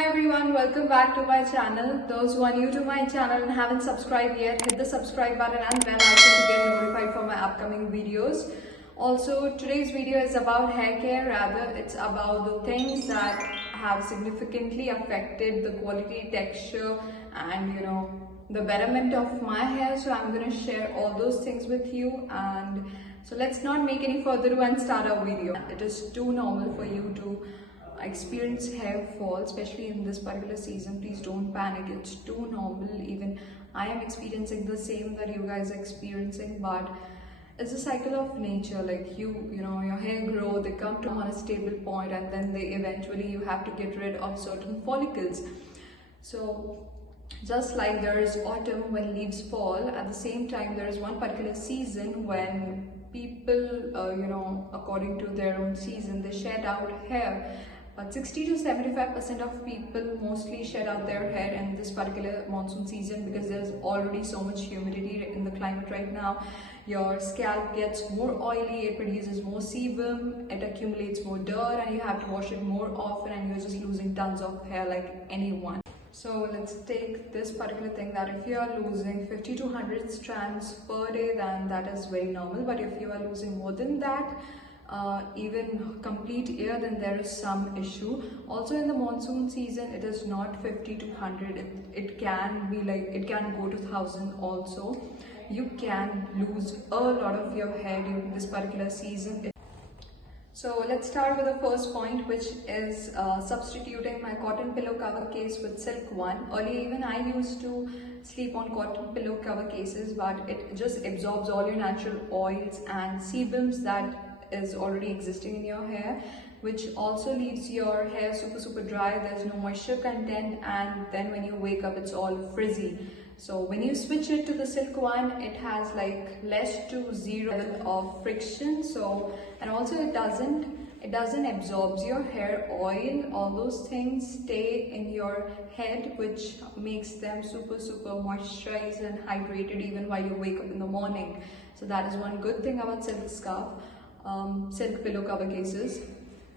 Hi everyone, welcome back to my channel. Those who are new to my channel and haven't subscribed yet, hit the subscribe button and bell icon to get notified for my upcoming videos. Also, today's video is about hair care, rather it's about the things that have significantly affected the quality, texture and the betterment of my hair. So I'm going to share all those things with you, and so let's not make any further ado and start our video. It is too normal for you to experience hair fall, especially in this particular season. Please don't panic, it's too normal. Even I am experiencing the same that you guys are experiencing, but it's a cycle of nature. Like your hair grow, they come to on a stable point, and then they eventually you have to get rid of certain follicles. So just like there is autumn when leaves fall, at the same time there is one particular season when people according to their own season, they shed out hair. But 60 to 75% of people mostly shed out their hair in this particular monsoon season, because there's already so much humidity in the climate right now. Your scalp gets more oily, it produces more sebum, it accumulates more dirt, and you have to wash it more often, and you're just losing tons of hair like anyone. So let's take this particular thing, that if you are losing 50 to 100 strands per day, then that is very normal. But if you are losing more than that, even complete year, then there is some issue. Also in the monsoon season, it is not 50 to 100, it can be like, it can go to 1000 also. You can lose a lot of your hair during this particular season. So let's start with the first point, which is substituting my cotton pillow cover case with silk one. Earlier even I used to sleep on cotton pillow cover cases, but it just absorbs all your natural oils and sebums that is already existing in your hair, which also leaves your hair super dry. There's no moisture content, and then when you wake up it's all frizzy. So when you switch it to the silk one, it has like less to zero level of friction. So, and also it doesn't absorb your hair oil. All those things stay in your head, which makes them super moisturized and hydrated even while you wake up in the morning. So that is one good thing about silk pillow cover cases.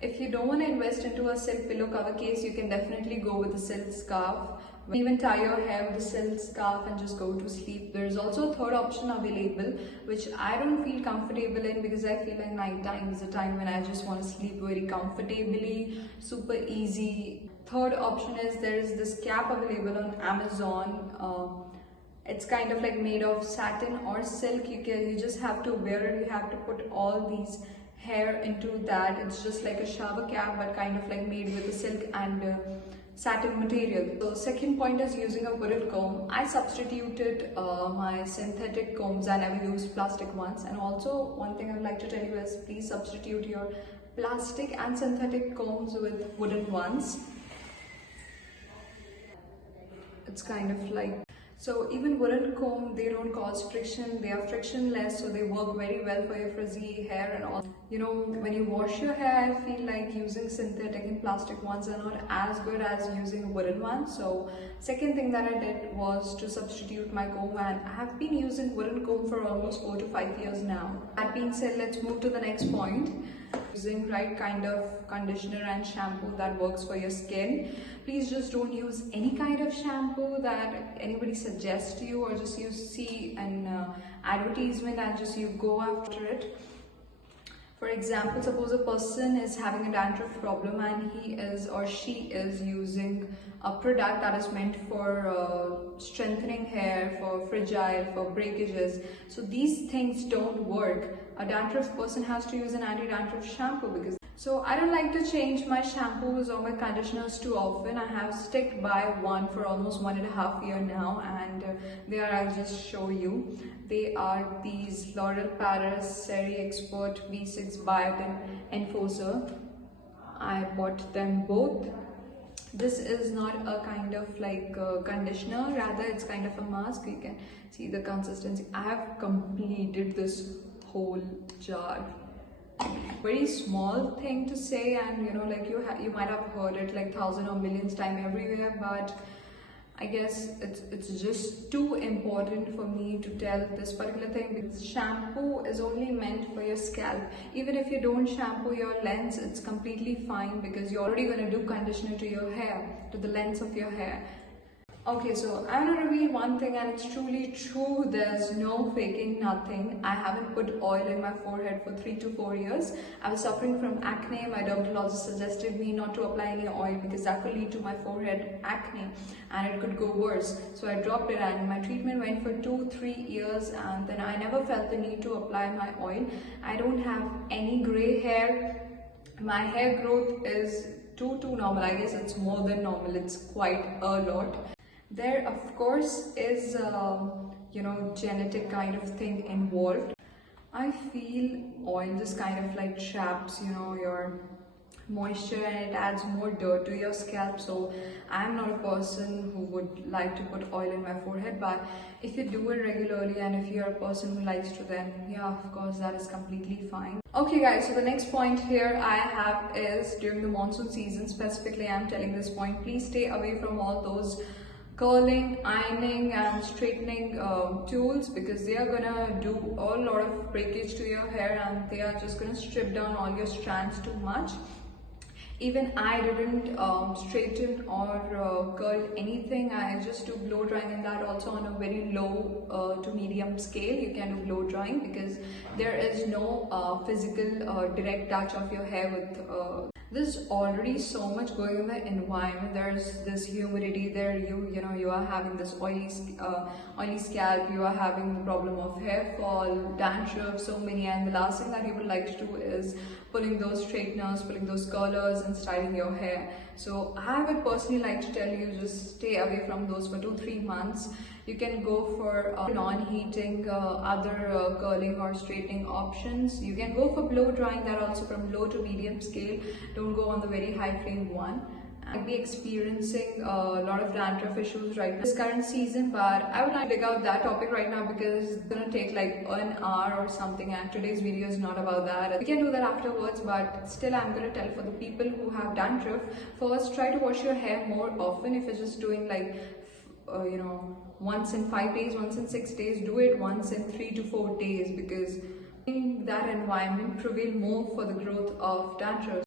If you don't want to invest into a silk pillow cover case, you can definitely go with a silk scarf. Even tie your hair with a silk scarf and just go to sleep. There is also a third option available, which I don't feel comfortable in, because I feel like night time is a time when I just want to sleep very comfortably, super easy. Third option is there is this cap available on Amazon. It's kind of like made of satin or silk. You just have to wear it. You have to put all these hair into that. It's just like a shower cap, but kind of like made with a silk and satin material. So second point is using a wooden comb. I substituted my synthetic combs. I never used plastic ones. And also one thing I would like to tell you is, please substitute your plastic and synthetic combs with wooden ones. It's kind of like, so even wooden comb, they don't cause friction, they are frictionless, so they work very well for your frizzy hair and all. When you wash your hair, I feel like using synthetic and plastic ones are not as good as using wooden ones. So second thing that I did was to substitute my comb, and I have been using wooden comb for almost 4 to 5 years now. That being said, let's move to the next point. Using right kind of conditioner and shampoo that works for your skin. Please just don't use any kind of shampoo that anybody suggests to you, or just you see an advertisement and just you go after it. For example, suppose a person is having a dandruff problem and he is or she is using a product that is meant for strengthening hair, for fragile, for breakages. So these things don't work. A dandruff person has to use an anti-dandruff shampoo, because so I don't like to change my shampoos or my conditioners too often. I have stuck by one for almost 1.5 years now, and I'll just show you. They are these L'Oreal Paris Seri Expert V6 Biotin Enforcer. I bought them both. This is not a kind of like conditioner, rather it's kind of a mask. You can see the consistency. I have completed this whole jar. Very small thing to say, and like you might have heard it like 1,000 or millions times everywhere, but I guess it's just too important for me to tell this particular thing, because shampoo is only meant for your scalp. Even if you don't shampoo your lengths, it's completely fine, because you're already going to do conditioner to your hair, to the lengths of your hair. Okay, so I'm gonna reveal one thing, and it's truly true. There's no faking, nothing. I haven't put oil in my forehead for 3 to 4 years. I was suffering from acne. My dermatologist suggested me not to apply any oil because that could lead to my forehead acne and it could go worse. So I dropped it, and my treatment went for 2-3 years, and then I never felt the need to apply my oil. I don't have any gray hair. My hair growth is too normal. I guess it's more than normal. It's quite a lot. There of course is genetic kind of thing involved. I feel oil just kind of like traps your moisture, and it adds more dirt to your scalp. So I'm not a person who would like to put oil in my forehead, but if you do it regularly and if you're a person who likes to, then yeah, of course, that is completely fine. Okay guys, so the next point here I have is, during the monsoon season specifically, I'm telling this point, please stay away from all those curling, ironing and straightening tools, because they are gonna do a lot of breakage to your hair, and they are just gonna strip down all your strands too much. Even I didn't straighten or curl anything. I just do blow drying, and that also on a very low to medium scale. You can do blow drying because there is no physical direct touch of your hair with there's already so much going in the environment. There's this humidity there, you are having this oily scalp, you are having the problem of hair fall, dandruff, so many, and the last thing that you would like to do is pulling those straighteners, pulling those curlers and styling your hair. So I would personally like to tell you, just stay away from those for 2-3 months. You can go for non-heating other curling or straightening options. You can go for blow drying, that also from low to medium scale. Don't go on the very high flame one. I'll be experiencing a lot of dandruff issues right now this current season, but I would like to dig out that topic right now because it's gonna take like an hour or something, and today's video is not about that. We can do that afterwards, but still I'm gonna tell for the people who have dandruff, first try to wash your hair more often. If you're just doing like once in 5 days, once in 6 days, do it once in 3 to 4 days, because in that environment prevail more for the growth of dandruff.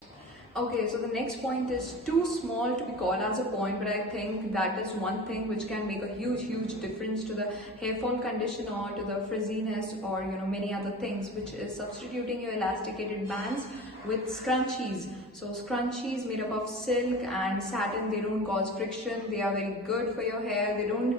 Okay, so the next point is too small to be called as a point, but I think that is one thing which can make a huge difference to the hair fall condition or to the frizziness or many other things, which is substituting your elasticated bands with scrunchies. So scrunchies made up of silk and satin, they don't cause friction, they are very good for your hair. They don't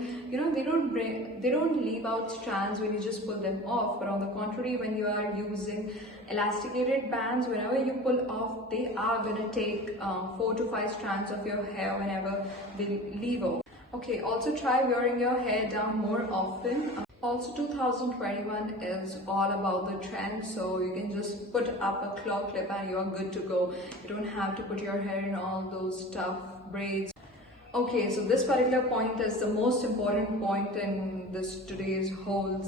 leave out strands when you just pull them off, but on the contrary, when you are using elasticated bands, whenever you pull off, they are gonna take 4 to 5 strands of your hair whenever they leave off. Okay, also try wearing your hair down more often. Also 2021 is all about the trend, so you can just put up a claw clip and you are good to go. You don't have to put your hair in all those tough braids. Okay, so this particular point is the most important point in this today's whole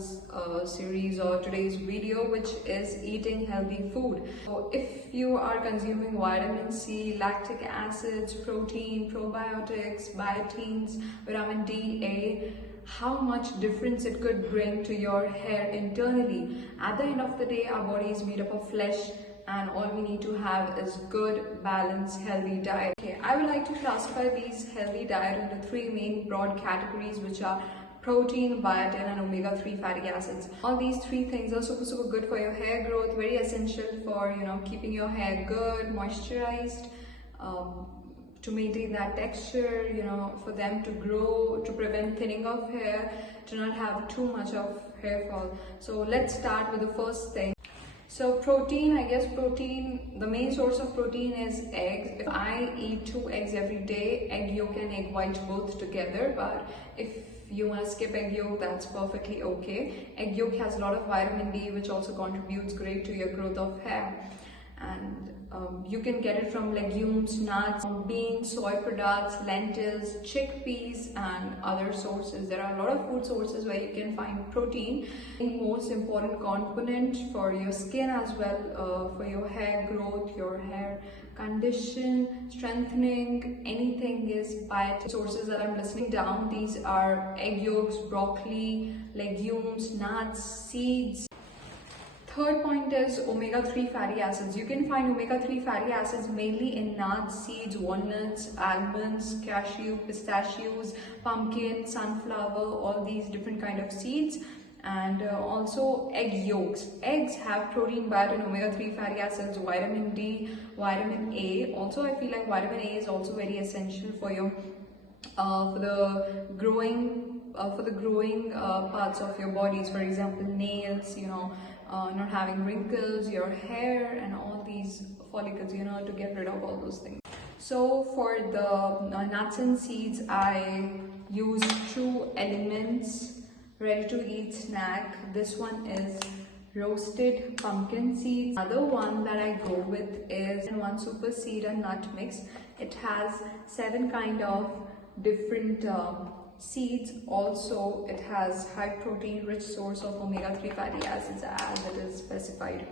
series or today's video, which is eating healthy food. So if you are consuming vitamin C, lactic acids, protein, probiotics, biotins, vitamin D, A, how much difference it could bring to your hair internally. At the end of the day, our body is made up of flesh, and all we need to have is good, balanced, healthy diet. Okay, I would like to classify these healthy diet into 3 main broad categories, which are protein, biotin and omega-3 fatty acids. All these 3 things are super good for your hair growth, very essential for keeping your hair good, moisturized, to maintain that texture, for them to grow, to prevent thinning of hair, to not have too much of hair fall. So let's start with the first thing. So protein, I guess the main source of protein is eggs. If I eat 2 eggs every day, egg yolk and egg white both together, but if you want to skip egg yolk, that's perfectly okay. Egg yolk has a lot of vitamin D, which also contributes great to your growth of hair. and you can get it from legumes, nuts, beans, soy products, lentils, chickpeas, and other sources. There are a lot of food sources where you can find protein. The most important component for your skin as well, for your hair growth, your hair condition, strengthening, anything is biotin. Sources that I'm listing down, these are egg yolks, broccoli, legumes, nuts, seeds. Third point is omega-3 fatty acids. You can find omega-3 fatty acids mainly in nuts, seeds, walnuts, almonds, cashew, pistachios, pumpkin, sunflower, all these different kind of seeds. And also egg yolks. Eggs have protein, biotin, omega-3 fatty acids, vitamin D, vitamin A. Also, I feel like vitamin A is also very essential for your for the growing parts of your bodies. For example, nails, not having wrinkles, your hair, and all these follicles, to get rid of all those things. So for the nuts and seeds, I use True Elements ready-to-eat snack. This one is roasted pumpkin seeds. Another one that I go with is one super seed and nut mix. It has 7 kind of different seeds. Also, it has high protein rich source of omega-3 fatty acids as it is specified.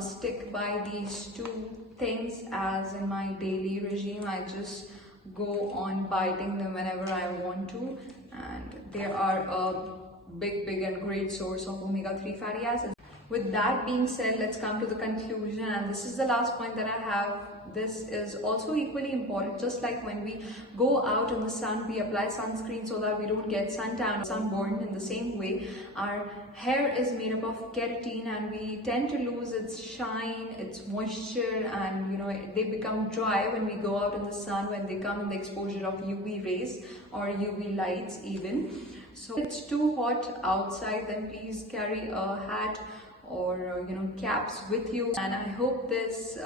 Stick by these 2 things as in my daily regime. I just go on biting them whenever I want to, and they are a big and great source of omega-3 fatty acids. With that being said, let's come to the conclusion, and this is the last point that I have. This is also equally important. Just like when we go out in the sun, we apply sunscreen so that we don't get suntan or sunburn. In the same way, our hair is made up of keratin, and we tend to lose its shine, its moisture, and they become dry when we go out in the sun, when they come in the exposure of UV rays or UV lights even. So if it's too hot outside, then please carry a hat or caps with you, and I hope this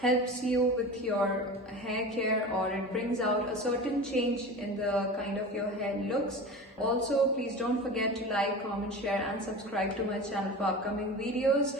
helps you with your hair care, or it brings out a certain change in the kind of your hair looks. Also, please don't forget to like, comment, share and subscribe to my channel for upcoming videos.